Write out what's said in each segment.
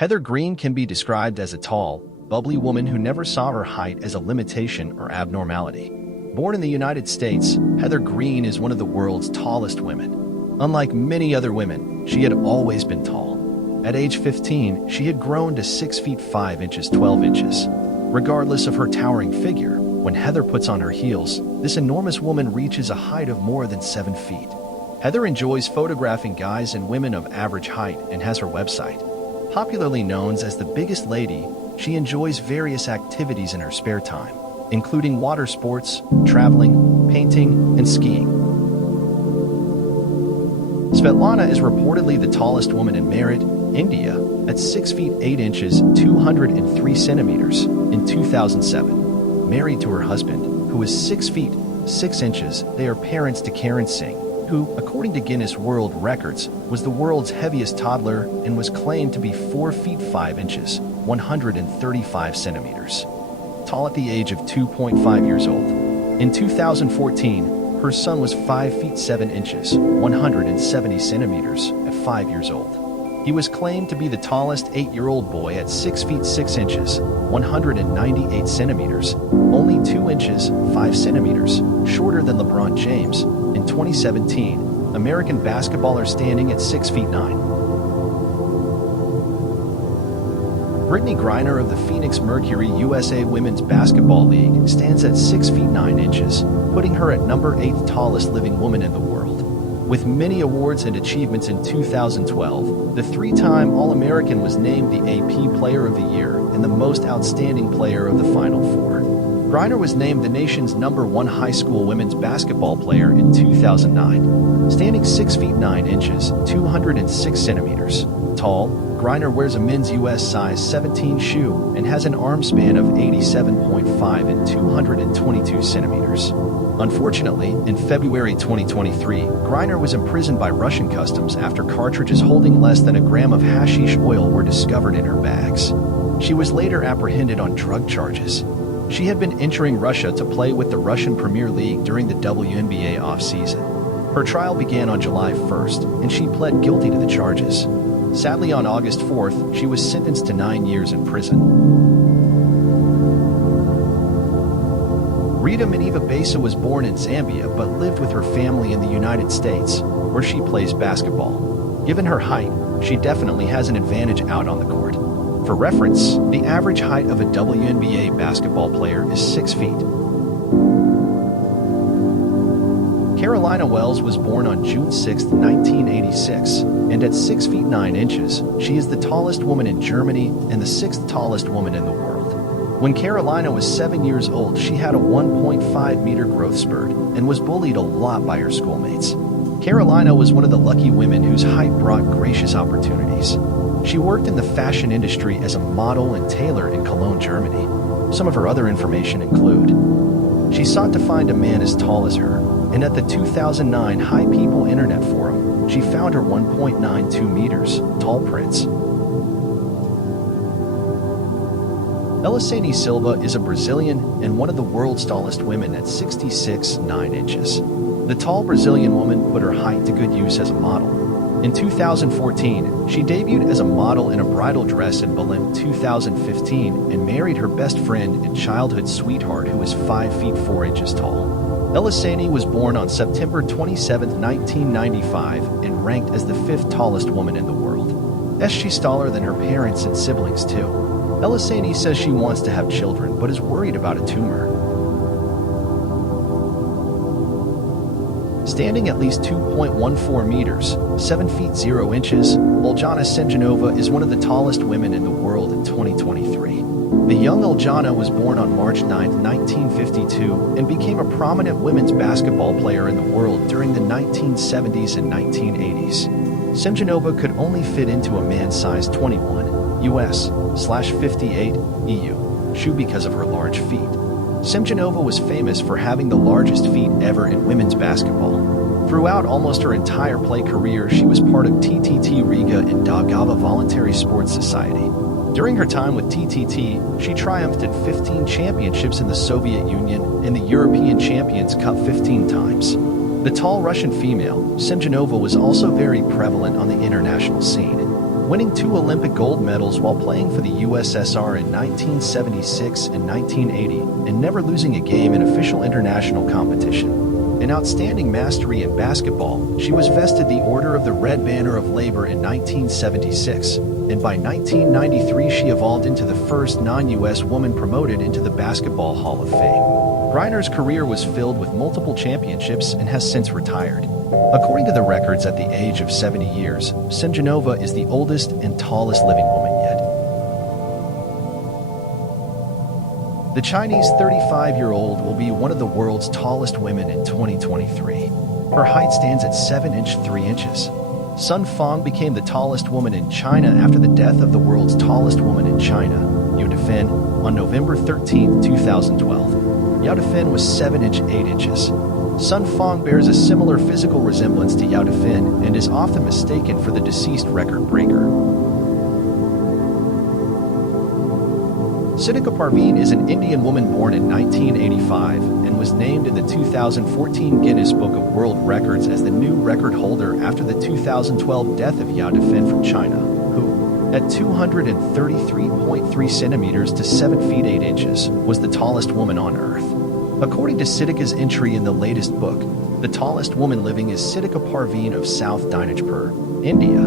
Heather Green can be described as a tall, bubbly woman who never saw her height as a limitation or abnormality. Born in the United States, Heather Green is one of the world's tallest women. Unlike many other women, she had always been tall. At age 15, she had grown to 6 feet 5 inches 12 inches. Regardless of her towering figure, when Heather puts on her heels, this enormous woman reaches a height of more than 7 feet. Heather enjoys photographing guys and women of average height and has her website. Popularly known as the Biggest Lady, she enjoys various activities in her spare time, including water sports, traveling, painting, and skiing. Svetlana is reportedly the tallest woman in Meerut, India, at 6 feet 8 inches 203 centimeters in 2007. Married to her husband, who is 6 feet 6 inches, they are parents to Karen Singh, who, according to Guinness World Records, was the world's heaviest toddler and was claimed to be 4 feet 5 inches, 135 centimeters. Tall at the age of 2.5 years old. In 2014, her son was 5 feet 7 inches, 170 centimeters, at 5 years old. He was claimed to be the tallest 8-year-old boy at 6 feet 6 inches, 198 centimeters, only 2 inches, 5 centimeters, shorter than LeBron James. In 2017, American basketballer standing at 6 feet 9. Britney Griner of the Phoenix Mercury USA Women's Basketball League stands at 6 feet 9 inches, putting her at number 8th tallest living woman in the world. With many awards and achievements in 2012, the 3-time All-American was named the AP Player of the Year and the Most Outstanding Player of the Final Four. Griner was named the nation's #1 high school women's basketball player in 2009. Standing 6 feet 9 inches, 206 centimeters tall, Griner wears a men's US size 17 shoe and has an arm span of 87.5 and 222 centimeters. Unfortunately, in February 2023, Griner was imprisoned by Russian customs after cartridges holding less than a gram of hashish oil were discovered in her bags. She was later apprehended on drug charges. She had been entering Russia to play with the Russian Premier League during the WNBA offseason. Her trial began on July 1st, and she pled guilty to the charges. Sadly, on August 4th, she was sentenced to 9 years in prison. Rita Manivabasa was born in Zambia but lived with her family in the United States, where she plays basketball. Given her height, she definitely has an advantage out on the court. For reference, the average height of a WNBA basketball player is 6 feet. Carolina Wells was born on June 6, 1986, and at 6 feet 9 inches, she is the tallest woman in Germany and the 6th tallest woman in the world. When Carolina was 7 years old, she had a 1.5-meter growth spurt and was bullied a lot by her schoolmates. Carolina was one of the lucky women whose height brought gracious opportunities. She worked in the fashion industry as a model and tailor in Cologne, Germany. Some of her other information include: she sought to find a man as tall as her, and at the 2009 High People Internet Forum, she found her 1.92 meters tall prince. Elise Silva is a Brazilian and one of the world's tallest women at 66.9 inches. The tall Brazilian woman put her height to good use as a model. In 2014, she debuted as a model in a bridal dress in Berlin 2015 and married her best friend and childhood sweetheart who is 5 feet 4 inches tall. Elise was born on September 27, 1995 and ranked as the 5th tallest woman in the world. She's taller than her parents and siblings too. Elise says she wants to have children but is worried about a tumor. Standing at least 2.14 meters, 7 feet 0 inches, Oljana Semjonova is one of the tallest women in the world in 2023. The young Oljana was born on March 9, 1952, and became a prominent women's basketball player in the world during the 1970s and 1980s. Semjonova could only fit into a man's size 21 US/58 EU shoe because of her large feet. Semjonova was famous for having the largest feet ever in women's basketball. Throughout almost her entire play career, she was part of TTT Riga and Daugava Voluntary Sports Society. During her time with TTT, she triumphed in 15 championships in the Soviet Union and the European Champions Cup 15 times. The tall Russian female, Semjonova was also very prevalent on the international scene. winning 2 Olympic gold medals while playing for the USSR in 1976 and 1980, and never losing a game in official international competition. An outstanding mastery in basketball, she was vested the Order of the Red Banner of Labor in 1976, and by 1993 she evolved into the first non-US woman promoted into the Basketball Hall of Fame. Griner's career was filled with multiple championships and has since retired. According to the records, at the age of 70 years, Sjova is the oldest and tallest living woman yet. The Chinese 35-year-old will be one of the world's tallest women in 2023. Her height stands at 7 inches 3 inches. Sun Fang became the tallest woman in China after the death of the world's tallest woman in China, Yao Defan, on November 13, 2012. Yao Defan was 7 inches 8 inches. Sun Fang bears a similar physical resemblance to Yao Defan and is often mistaken for the deceased record breaker. Siddhika Parveen is an Indian woman born in 1985 and was named in the 2014 Guinness Book of World Records as the new record holder after the 2012 death of Yao Defan from China, who, at 233.3 centimeters to 7 feet 8 inches, was the tallest woman on Earth. According to Siddhika's entry in the latest book, the tallest woman living is Siddhika Parveen of South Dinajpur, India.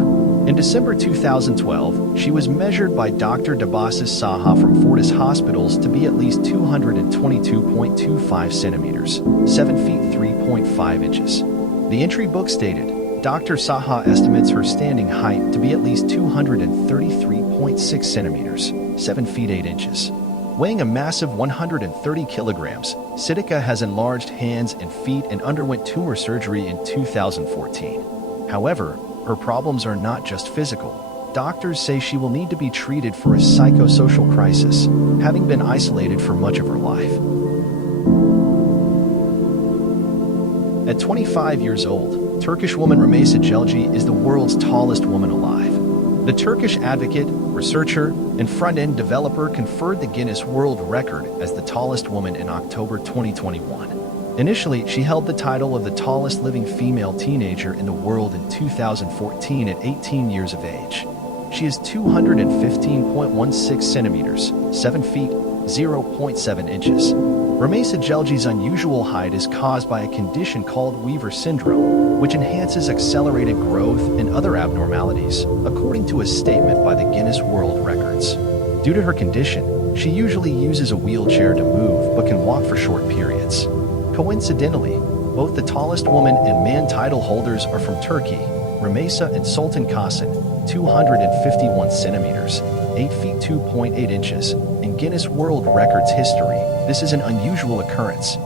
In December 2012, she was measured by Dr. Debashish Saha from Fortis Hospitals to be at least 222.25 centimeters, 7 feet 3.5 inches. The entry book stated, Dr. Saha estimates her standing height to be at least 233.6 centimeters, 7 feet 8 inches. Weighing a massive 130 kilograms, Siddhika has enlarged hands and feet and underwent tumor surgery in 2014. However, her problems are not just physical. Doctors say she will need to be treated for a psychosocial crisis, having been isolated for much of her life. At 25 years old, Turkish woman Raesa Geli is the world's tallest woman alive. The Turkish advocate, researcher, and front-end developer conferred the Guinness World Record as the tallest woman in October 2021. Initially, she held the title of the tallest living female teenager in the world in 2014 at 18 years of age. She is 215.16 centimeters, 7 feet, 0.7 inches. Raesa Geli's unusual height is caused by a condition called Weaver syndrome, which enhances accelerated growth and other abnormalities, according to a statement by the Guinness World Records. Due to her condition, she usually uses a wheelchair to move but can walk for short periods. Coincidentally, both the tallest woman and man title holders are from Turkey, Raesa and Sultan Qasim, 251 centimeters, 8 feet 2.8 inches. In Guinness World Records history, this is an unusual occurrence.